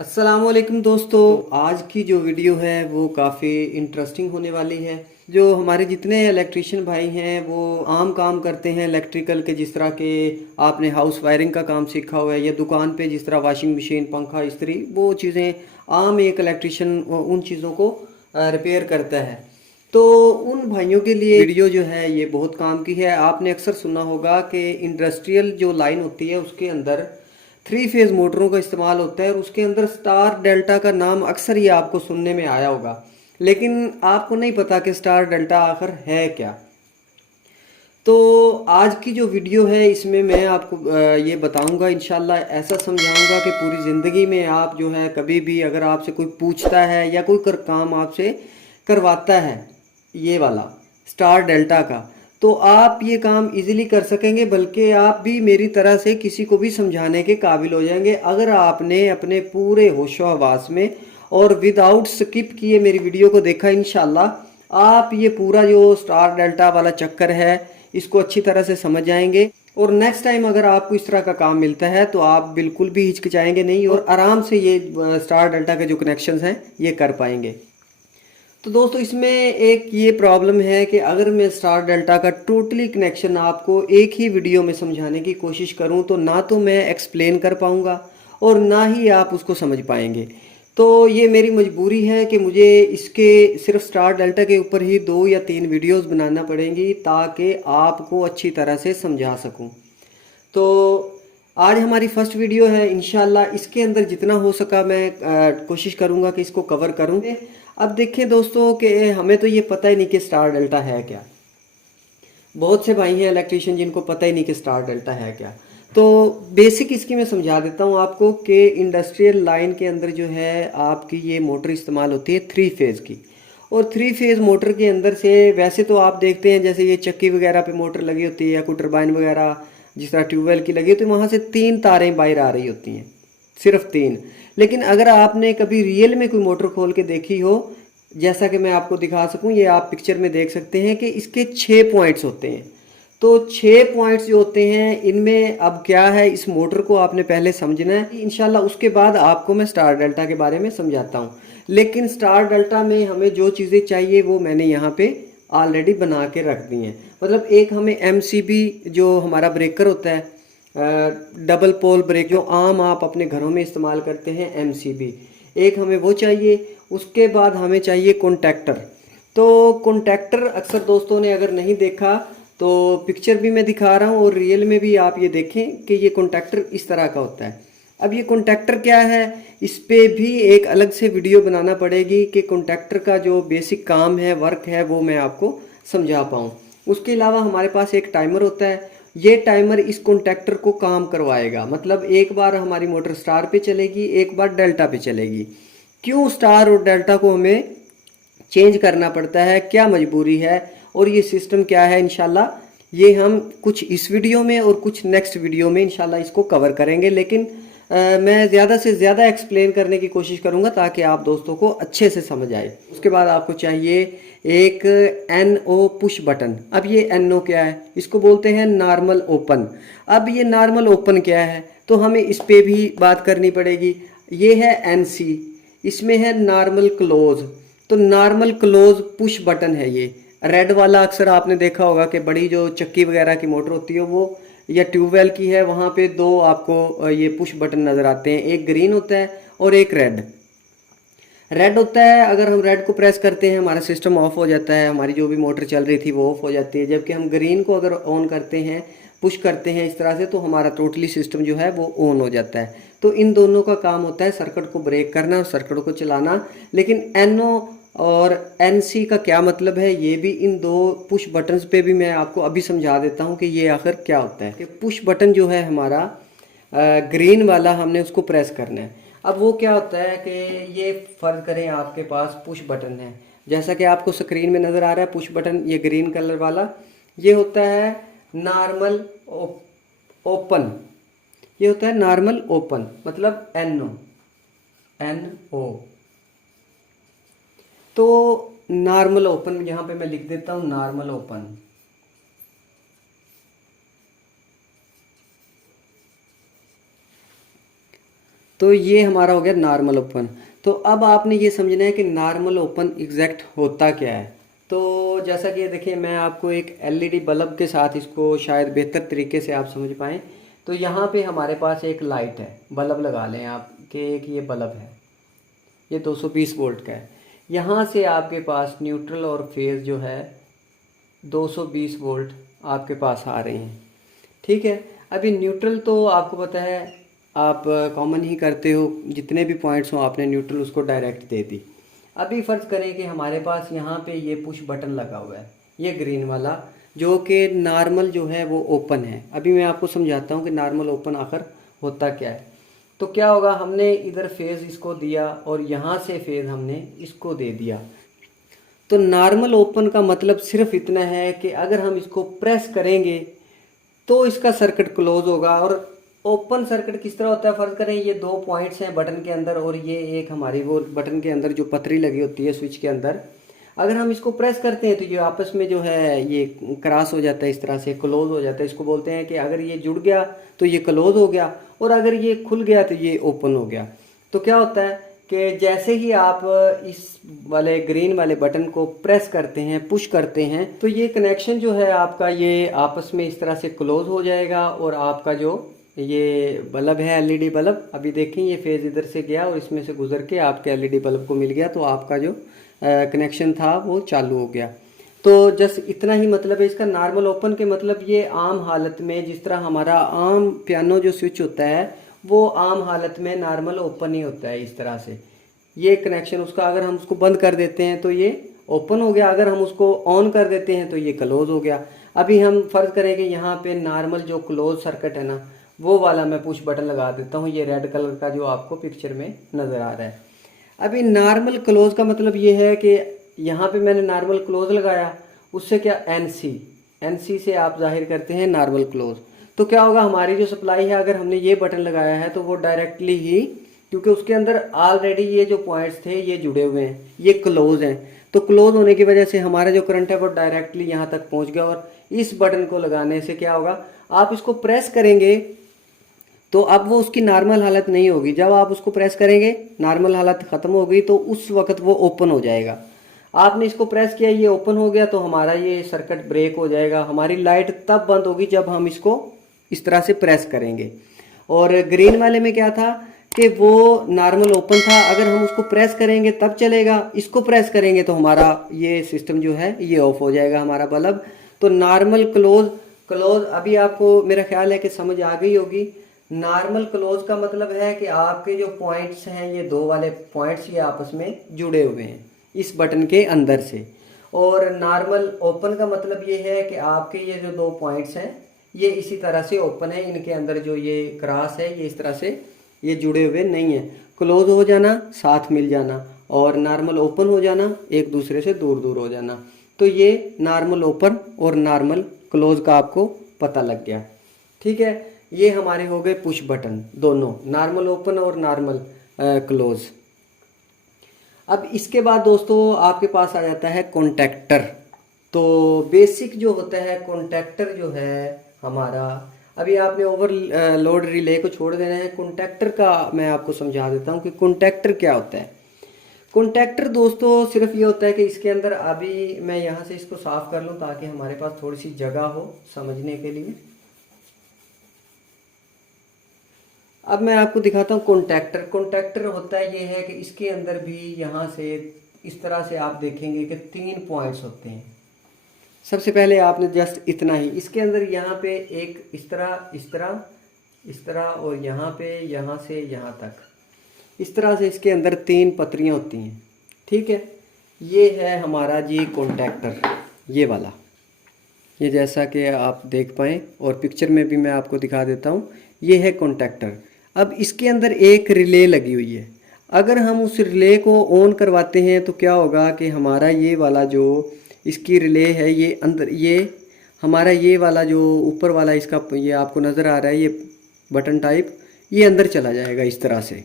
अस्सलामुअलैकुम दोस्तों। आज की जो वीडियो है वो काफ़ी इंटरेस्टिंग होने वाली है। जो हमारे जितने इलेक्ट्रिशियन भाई हैं वो आम काम करते हैं इलेक्ट्रिकल के, जिस तरह के आपने हाउस वायरिंग का काम सीखा हुआ है या दुकान पे जिस तरह वाशिंग मशीन, पंखा, इस्त्री, वो चीज़ें आम एक इलेक्ट्रिशियन उन चीज़ों को रिपेयर करता है। तो उन भाइयों के लिए वीडियो जो है ये बहुत काम की है। आपने अक्सर सुना होगा कि इंडस्ट्रियल जो लाइन होती है उसके अंदर 3 फेज़ मोटरों का इस्तेमाल होता है और उसके अंदर स्टार डेल्टा का नाम अक्सर ये आपको सुनने में आया होगा, लेकिन आपको नहीं पता कि स्टार डेल्टा आखिर है क्या। तो आज की जो वीडियो है इसमें मैं आपको ये बताऊंगा, इंशाल्लाह ऐसा समझाऊंगा कि पूरी ज़िंदगी में आप जो है कभी भी अगर आपसे कोई पूछता है या कोई काम आपसे करवाता है ये वाला स्टार डेल्टा का, तो आप ये काम इजीली कर सकेंगे, बल्कि आप भी मेरी तरह से किसी को भी समझाने के काबिल हो जाएंगे अगर आपने अपने पूरे होशो हवास में और विदाउट स्किप किए मेरी वीडियो को देखा। इंशाल्लाह आप ये पूरा जो स्टार डेल्टा वाला चक्कर है इसको अच्छी तरह से समझ जाएंगे और नेक्स्ट टाइम अगर आपको इस तरह का काम मिलता है तो आप बिल्कुल भी हिचकिचाएंगे नहीं और आराम से ये स्टार डेल्टा के जो कनेक्शंस हैं ये कर पाएंगे। तो दोस्तों इसमें एक ये प्रॉब्लम है कि अगर मैं स्टार डेल्टा का टोटली कनेक्शन आपको एक ही वीडियो में समझाने की कोशिश करूं तो ना तो मैं एक्सप्लेन कर पाऊंगा और ना ही आप उसको समझ पाएंगे। तो ये मेरी मजबूरी है कि मुझे इसके सिर्फ स्टार डेल्टा के ऊपर ही 2 या 3 वीडियोस बनाना पड़ेंगी ताकि आपको अच्छी तरह से समझा सकूं। तो आज हमारी फर्स्ट वीडियो है, इंशाल्लाह इसके अंदर जितना हो सका मैं कोशिश करूंगा कि इसको कवर करूं। अब देखें दोस्तों कि हमें तो ये पता ही नहीं कि स्टार डेल्टा है क्या। बहुत से भाई हैं इलेक्ट्रिशियन जिनको पता ही नहीं कि स्टार डेल्टा है क्या। तो बेसिक इसकी मैं समझा देता हूँ आपको कि इंडस्ट्रियल लाइन के अंदर जो है आपकी ये मोटर इस्तेमाल होती है 3 फेज़ की। और 3 फेज़ मोटर के अंदर से वैसे तो आप देखते हैं जैसे ये चक्की वगैरह पे मोटर लगी होती है या कोई टरबाइन वगैरह जिस तरह ट्यूबवेल की लगी होती है, वहाँ से 3 तारें बाहर आ रही होती हैं, सिर्फ 3। लेकिन अगर आपने कभी रियल में कोई मोटर खोल के देखी हो, जैसा कि मैं आपको दिखा सकूं, ये आप पिक्चर में देख सकते हैं कि इसके 6 पॉइंट्स होते हैं। तो 6 पॉइंट्स जो होते हैं इनमें अब क्या है, इस मोटर को आपने पहले समझना है। इंशाल्लाह उसके बाद आपको मैं स्टार डेल्टा के बारे में समझाता हूँ। लेकिन स्टार डेल्टा में हमें जो चीज़ें चाहिए वो मैंने यहाँ पे ऑलरेडी बना के रख दी हैं। मतलब एक हमें एमसीबी जो हमारा ब्रेकर होता है, डबल पोल ब्रेक जो आम आप अपने घरों में इस्तेमाल करते हैं, एमसीबी, एक हमें वो चाहिए। उसके बाद हमें चाहिए कॉन्टैक्टर। तो कॉन्टैक्टर अक्सर दोस्तों ने अगर नहीं देखा तो पिक्चर भी मैं दिखा रहा हूँ और रियल में भी आप ये देखें कि ये कॉन्टैक्टर इस तरह का होता है। अब ये कॉन्टैक्टर क्या है, इस पे भी एक अलग से वीडियो बनाना पड़ेगी कि कॉन्टैक्टर का जो बेसिक काम है, वर्क है, वो मैं आपको समझा पाऊँ। उसके अलावा हमारे पास एक टाइमर होता है। ये टाइमर इस कॉन्टैक्टर को काम करवाएगा। मतलब एक बार हमारी मोटर स्टार पे चलेगी, एक बार डेल्टा पे चलेगी। क्यों स्टार और डेल्टा को हमें चेंज करना पड़ता है, क्या मजबूरी है और ये सिस्टम क्या है, इंशाल्लाह ये हम कुछ इस वीडियो में और कुछ नेक्स्ट वीडियो में इंशाल्लाह इसको कवर करेंगे। लेकिन मैं ज़्यादा से ज़्यादा एक्सप्लेन करने की कोशिश करूँगा ताकि आप दोस्तों को अच्छे से समझ आए। उसके बाद आपको चाहिए एक NO पुश बटन। अब ये NO क्या है, इसको बोलते हैं नॉर्मल ओपन। अब ये नॉर्मल ओपन क्या है तो हमें इस पे भी बात करनी पड़ेगी। ये है NC, इसमें है नॉर्मल क्लोज। तो नॉर्मल क्लोज पुश बटन है ये रेड वाला। अक्सर आपने देखा होगा कि बड़ी जो चक्की वगैरह की मोटर होती है वो या ट्यूबवेल की है, वहाँ पे 2 आपको ये पुश बटन नज़र आते हैं, एक ग्रीन होता है और एक रेड। रेड होता है, अगर हम रेड को प्रेस करते हैं हमारा सिस्टम ऑफ हो जाता है, हमारी जो भी मोटर चल रही थी वो ऑफ हो जाती है। जबकि हम ग्रीन को अगर ऑन करते हैं, पुश करते हैं इस तरह से, तो हमारा टोटली सिस्टम जो है वो ऑन हो जाता है। तो इन दोनों का काम होता है सर्किट को ब्रेक करना और सर्किट को चलाना। लेकिन NO और NC का क्या मतलब है, ये भी इन 2 पुश बटन्स पे भी मैं आपको अभी समझा देता हूँ कि ये आखिर क्या होता है। कि पुश बटन जो है हमारा ग्रीन वाला, हमने उसको प्रेस करना है। अब वो क्या होता है कि ये फर्ज करें आपके पास पुश बटन है, जैसा कि आपको स्क्रीन में नज़र आ रहा है पुश बटन, ये ग्रीन कलर वाला, ये होता है नॉर्मल ओपन। ये होता है नॉर्मल ओपन, मतलब NO। तो नॉर्मल ओपन यहाँ पे मैं लिख देता हूँ नॉर्मल ओपन। तो ये हमारा हो गया नॉर्मल ओपन। तो अब आपने ये समझना है कि नॉर्मल ओपन एग्जैक्ट होता क्या है। तो जैसा कि देखिए, मैं आपको एक एलईडी बल्ब के साथ इसको शायद बेहतर तरीके से आप समझ पाएँ। तो यहाँ पे हमारे पास एक लाइट है, बल्ब लगा लें आप कि एक ये बल्ब है, ये 220 वोल्ट का है। यहाँ से आपके पास न्यूट्रल और फेज़ जो है 220 वोल्ट आपके पास आ रहे हैं। ठीक है, अभी न्यूट्रल तो आपको पता है, आप कॉमन ही करते हो, जितने भी पॉइंट्स हों आपने न्यूट्रल उसको डायरेक्ट दे दी। अभी फ़र्ज़ करें कि हमारे पास यहाँ पे ये पुश बटन लगा हुआ है, ये ग्रीन वाला, जो कि नॉर्मल जो है वो ओपन है। अभी मैं आपको समझाता हूँ कि नॉर्मल ओपन आखिर होता क्या है। तो क्या होगा, हमने इधर फेज़ इसको दिया और यहाँ से फेज़ हमने इसको दे दिया। तो नॉर्मल ओपन का मतलब सिर्फ इतना है कि अगर हम इसको प्रेस करेंगे तो इसका सर्किट क्लोज होगा। और ओपन सर्किट किस तरह होता है, फर्ज करें ये दो पॉइंट्स हैं बटन के अंदर और ये एक हमारी वो बटन के अंदर जो पतरी लगी होती है स्विच के अंदर, अगर हम इसको प्रेस करते हैं तो ये आपस में जो है ये क्रॉस हो जाता है, इस तरह से क्लोज हो जाता है। इसको बोलते हैं कि अगर ये जुड़ गया तो ये क्लोज हो गया और अगर ये खुल गया तो ये ओपन हो गया। तो क्या होता है कि जैसे ही आप इस वाले ग्रीन वाले बटन को प्रेस करते हैं, पुश करते हैं, तो ये कनेक्शन जो है आपका ये आपस में इस तरह से क्लोज हो जाएगा और आपका जो ये बल्ब है एलईडी बल्ब, अभी देखें ये फेज़ इधर से गया और इसमें से गुजर के आपके एलईडी बल्ब को मिल गया, तो आपका जो कनेक्शन था वो चालू हो गया। तो जस्ट इतना ही मतलब है इसका। नॉर्मल ओपन के मतलब ये आम हालत में, जिस तरह हमारा आम पियानो जो स्विच होता है वो आम हालत में नॉर्मल ओपन ही होता है इस तरह से। ये कनेक्शन उसका अगर हम उसको बंद कर देते हैं तो ये ओपन हो गया, अगर हम उसको ऑन कर देते हैं तो ये क्लोज हो गया। अभी हम फ़र्ज़ करें कि यहाँ पे नॉर्मल जो क्लोज सर्किट है ना, वो वाला मैं पुश बटन लगा देता हूँ, ये रेड कलर का जो आपको पिक्चर में नज़र आ रहा है। अभी नॉर्मल क्लोज का मतलब ये है कि यहाँ पे मैंने नॉर्मल क्लोज लगाया, उससे क्या एनसी से आप जाहिर करते हैं नॉर्मल क्लोज। तो क्या होगा, हमारी जो सप्लाई है अगर हमने ये बटन लगाया है तो वो डायरेक्टली ही, क्योंकि उसके अंदर ऑलरेडी ये जो पॉइंट्स थे ये जुड़े हुए हैं, ये क्लोज हैं, तो क्लोज होने की वजह से हमारा जो करंट है वो डायरेक्टली यहाँ तक पहुँच गया। और इस बटन को लगाने से क्या होगा, आप इसको प्रेस करेंगे तो अब वो उसकी नॉर्मल हालत नहीं होगी। जब आप उसको प्रेस करेंगे नॉर्मल हालत ख़त्म हो गई तो उस वक्त वो ओपन हो जाएगा। आपने इसको प्रेस किया, ये ओपन हो गया, तो हमारा ये सर्किट ब्रेक हो जाएगा। हमारी लाइट तब बंद होगी जब हम इसको इस तरह से प्रेस करेंगे। और ग्रीन वाले में क्या था कि वो नॉर्मल ओपन था, अगर हम उसको प्रेस करेंगे तब चलेगा, इसको प्रेस करेंगे तो हमारा ये सिस्टम जो है ये ऑफ हो जाएगा हमारा बल्ब। तो नॉर्मल क्लोज अभी आपको मेरा ख्याल है कि समझ आ गई होगी। नॉर्मल क्लोज का मतलब है कि आपके जो पॉइंट्स हैं, ये दो वाले पॉइंट्स ये आपस में जुड़े हुए हैं इस बटन के अंदर से। और नॉर्मल ओपन का मतलब ये है कि आपके ये जो दो पॉइंट्स हैं ये इसी तरह से ओपन है, इनके अंदर जो ये क्रॉस है ये इस तरह से ये जुड़े हुए नहीं है। क्लोज हो जाना साथ मिल जाना और नॉर्मल ओपन हो जाना एक दूसरे से दूर दूर हो जाना। तो ये नॉर्मल ओपन और नॉर्मल क्लोज का आपको पता लग गया। ठीक है, ये हमारे हो गए पुश बटन दोनों, नॉर्मल ओपन और नॉर्मल क्लोज। अब इसके बाद दोस्तों आपके पास आ जाता है कॉन्टैक्टर। तो बेसिक जो होता है कॉन्टैक्टर जो है हमारा, अभी आपने ओवर लोड रिले को छोड़ देना है। कॉन्टैक्टर का मैं आपको समझा देता हूँ कि कॉन्टैक्टर क्या होता है। कॉन्टैक्टर दोस्तों सिर्फ ये होता है कि इसके अंदर, अभी मैं यहाँ से इसको साफ कर लूँ ताकि हमारे पास थोड़ी सी जगह हो समझने के लिए। अब मैं आपको दिखाता हूँ कॉन्टैक्टर। कॉन्टैक्टर होता है ये है कि इसके अंदर भी यहाँ से इस तरह से आप देखेंगे कि 3 पॉइंट्स होते हैं। सबसे पहले आपने जस्ट इतना ही, इसके अंदर यहाँ पे एक इस तरह इस तरह इस तरह और यहाँ पे यहाँ से यहाँ तक इस तरह से इसके अंदर 3 पतरियाँ होती हैं। ठीक है, ये है हमारा जी कॉन्टैक्टर, ये वाला, ये जैसा कि आप देख पाएँ और पिक्चर में भी मैं आपको दिखा देता हूँ, ये है कॉन्टैक्टर। अब इसके अंदर एक रिले लगी हुई है। अगर हम उस रिले को ऑन करवाते हैं तो क्या होगा कि हमारा ये वाला जो इसकी रिले है ये अंदर, ये हमारा ये वाला जो ऊपर वाला इसका ये आपको नज़र आ रहा है ये बटन टाइप, ये अंदर चला जाएगा इस तरह से।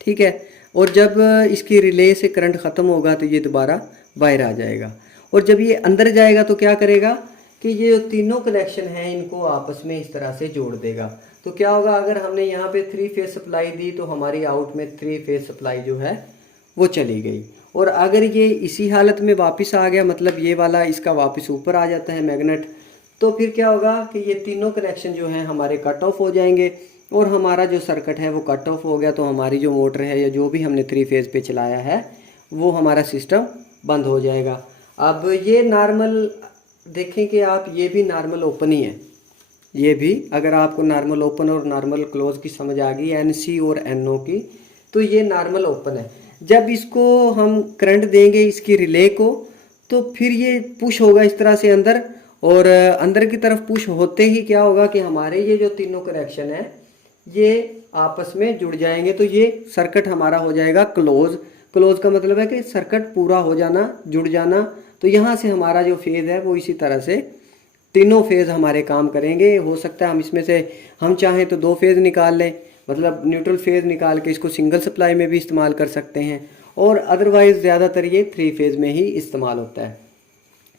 ठीक है, और जब इसकी रिले से करंट ख़त्म होगा तो ये दोबारा बाहर आ जाएगा। और जब ये अंदर जाएगा तो क्या करेगा, कि ये जो तीनों कनेक्शन हैं इनको आपस में इस तरह से जोड़ देगा। तो क्या होगा, अगर हमने यहाँ पे 3 फेज सप्लाई दी तो हमारी आउट में 3 फेज सप्लाई जो है वो चली गई। और अगर ये इसी हालत में वापस आ गया, मतलब ये वाला इसका वापस ऊपर आ जाता है मैग्नेट, तो फिर क्या होगा कि ये तीनों कनेक्शन जो हैं हमारे कट ऑफ हो जाएंगे और हमारा जो सर्किट है वो कट ऑफ हो गया। तो हमारी जो मोटर है या जो भी हमने 3 फेज पे चलाया है वो हमारा सिस्टम बंद हो जाएगा। अब ये नॉर्मल देखें कि आप, ये भी नॉर्मल ओपन ही है। ये भी अगर आपको नॉर्मल ओपन और नॉर्मल क्लोज की समझ आ गई, NC और NO की, तो ये नॉर्मल ओपन है। जब इसको हम करंट देंगे इसकी रिले को, तो फिर ये पुश होगा इस तरह से अंदर, और अंदर की तरफ पुश होते ही क्या होगा कि हमारे ये जो तीनों कनेक्शन है ये आपस में जुड़ जाएंगे। तो ये सर्किट हमारा हो जाएगा क्लोज। क्लोज का मतलब है कि सर्किट पूरा हो जाना, जुड़ जाना। तो यहाँ से हमारा जो फेज़ है वो इसी तरह से तीनों फेज़ हमारे काम करेंगे। हो सकता है हम इसमें से हम चाहें तो 2 फेज़ निकाल लें, मतलब न्यूट्रल फेज़ निकाल के इसको सिंगल सप्लाई में भी इस्तेमाल कर सकते हैं, और अदरवाइज़ ज़्यादातर ये 3 फेज़ में ही इस्तेमाल होता है।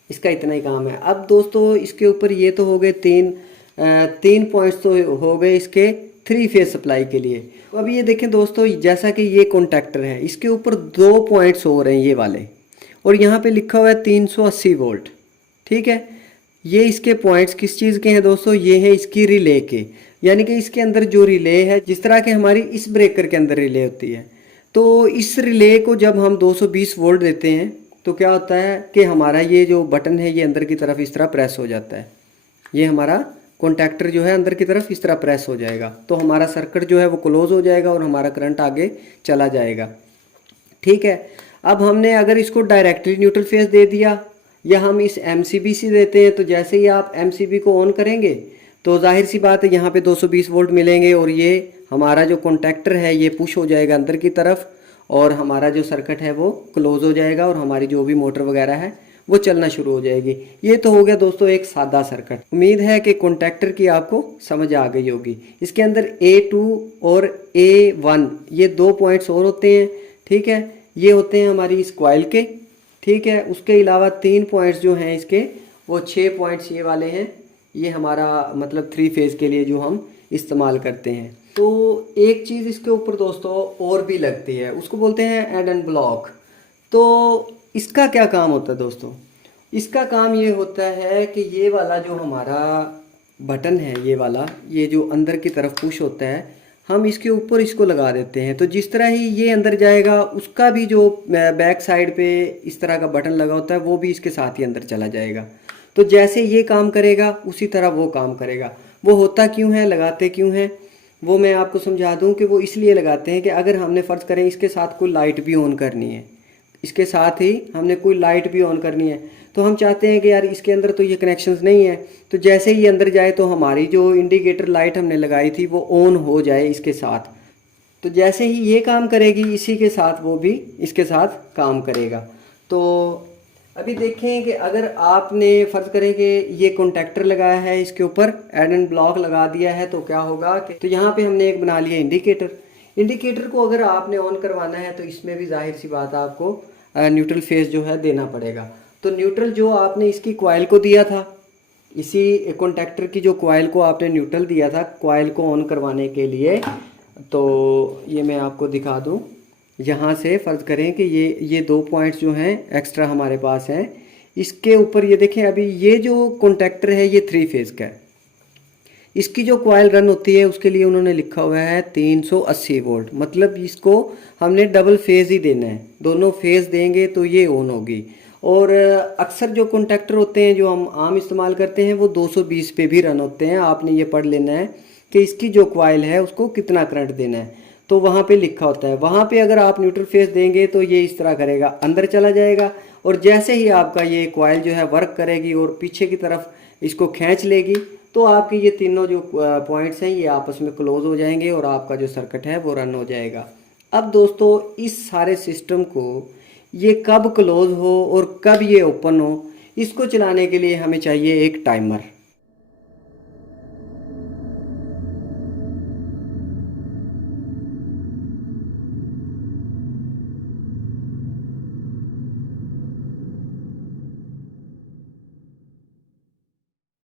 इसका इतना ही काम है। अब दोस्तों इसके ऊपर ये तो हो गए तीन पॉइंट्स तो हो गए इसके 3 फेज सप्लाई के लिए। अब ये देखें दोस्तों, जैसा कि ये कॉन्टैक्टर है, इसके ऊपर 2 पॉइंट्स हो रहे हैं ये वाले, और यहाँ पे लिखा हुआ है 380 वोल्ट। ठीक है, ये इसके पॉइंट्स किस चीज़ के हैं दोस्तों, ये हैं इसकी रिले के। यानी कि इसके अंदर जो रिले है, जिस तरह के हमारी इस ब्रेकर के अंदर रिले होती है, तो इस रिले को जब हम 220 वोल्ट देते हैं तो क्या होता है कि हमारा ये जो बटन है ये अंदर की तरफ इस तरह प्रेस हो जाता है। ये हमारा कॉन्टैक्टर जो है अंदर की तरफ इस तरह प्रेस हो जाएगा, तो हमारा सर्किट जो है वो क्लोज हो जाएगा और हमारा करंट आगे चला जाएगा। ठीक है, अब हमने अगर इसको डायरेक्टली न्यूट्रल फेज दे दिया या हम इस MCB से देते हैं, तो जैसे ही आप MCB को ऑन करेंगे तो जाहिर सी बात है यहाँ पे 220 वोल्ट मिलेंगे, और ये हमारा जो कॉन्टैक्टर है ये पुश हो जाएगा अंदर की तरफ, और हमारा जो सर्किट है वो क्लोज हो जाएगा और हमारी जो भी मोटर वगैरह है वो चलना शुरू हो जाएगी। ये तो हो गया दोस्तों एक सादा सर्किट। उम्मीद है कि कॉन्टैक्टर की आपको समझ आ गई होगी। इसके अंदर A2 और A1 ये 2 पॉइंट्स और होते हैं। ठीक है, ये होते हैं हमारी इस कॉइल के। ठीक है, उसके अलावा 3 पॉइंट्स जो हैं इसके, वो 6 पॉइंट्स ये वाले हैं। ये हमारा मतलब 3 फेज के लिए जो हम इस्तेमाल करते हैं। तो एक चीज़ इसके ऊपर दोस्तों और भी लगती है, उसको बोलते हैं एड एंड ब्लॉक। तो इसका क्या काम होता है दोस्तों, इसका काम ये होता है कि ये वाला जो हमारा बटन है, ये वाला, ये जो अंदर की तरफ पुश होता है, हम इसके ऊपर इसको लगा देते हैं। तो जिस तरह ही ये अंदर जाएगा, उसका भी जो बैक साइड पे इस तरह का बटन लगा होता है वो भी इसके साथ ही अंदर चला जाएगा। तो जैसे ये काम करेगा उसी तरह वो काम करेगा। वो होता क्यों है, लगाते क्यों हैं, वो मैं आपको समझा दूं कि वो इसलिए लगाते हैं कि अगर हमने फ़र्ज़ करें इसके साथ कोई लाइट भी ऑन करनी है, इसके साथ ही हमने कोई लाइट भी ऑन करनी है, तो हम चाहते हैं कि यार इसके अंदर तो ये कनेक्शंस नहीं है, तो जैसे ही अंदर जाए तो हमारी जो इंडिकेटर लाइट हमने लगाई थी वो ऑन हो जाए इसके साथ। तो जैसे ही ये काम करेगी इसी के साथ वो भी इसके साथ काम करेगा। तो अभी देखें कि अगर आपने फ़र्ज़ करें कि ये कॉन्टैक्टर लगाया है, इसके ऊपर एड एंड ब्लॉक लगा दिया है, तो क्या होगा कि तो यहाँ पे हमने एक बना लिया इंडिकेटर। इंडिकेटर को अगर आपने ऑन करवाना है तो इसमें भी जाहिर सी बात है आपको न्यूट्रल फेज जो है देना पड़ेगा। तो न्यूट्रल जो आपने इसकी कॉइल को दिया था, इसी कॉन्टैक्टर की जो कॉइल को आपने न्यूट्रल दिया था कॉइल को ऑन करवाने के लिए, तो ये मैं आपको दिखा दूँ। यहाँ से फ़र्ज़ करें कि ये 2 पॉइंट्स जो हैं एक्स्ट्रा हमारे पास हैं, इसके ऊपर ये देखें, अभी ये जो कॉन्टैक्टर है ये 3 फेज़ का है। इसकी जो कॉइल रन होती है उसके लिए उन्होंने लिखा हुआ है 380 वोल्ट, मतलब इसको हमने डबल फेज़ ही देना है, दोनों फेज़ देंगे तो ये ऑन होगी। और अक्सर जो कॉन्टैक्टर होते हैं जो हम आम इस्तेमाल करते हैं वो 220 पे भी रन होते हैं। आपने ये पढ़ लेना है कि इसकी जो कॉइल है उसको कितना करंट देना है, तो वहाँ पे लिखा होता है। वहाँ पे अगर आप न्यूट्रल फेज देंगे तो ये इस तरह करेगा, अंदर चला जाएगा, और जैसे ही आपका ये कॉइल जो है वर्क करेगी और पीछे की तरफ इसको खींच लेगी, तो आपके ये तीनों जो पॉइंट्स हैं ये आपस में क्लोज हो जाएंगे और आपका जो सर्किट है वो रन हो जाएगा। अब दोस्तों इस सारे सिस्टम को ये कब क्लोज हो और कब ये ओपन हो, इसको चलाने के लिए हमें चाहिए एक टाइमर।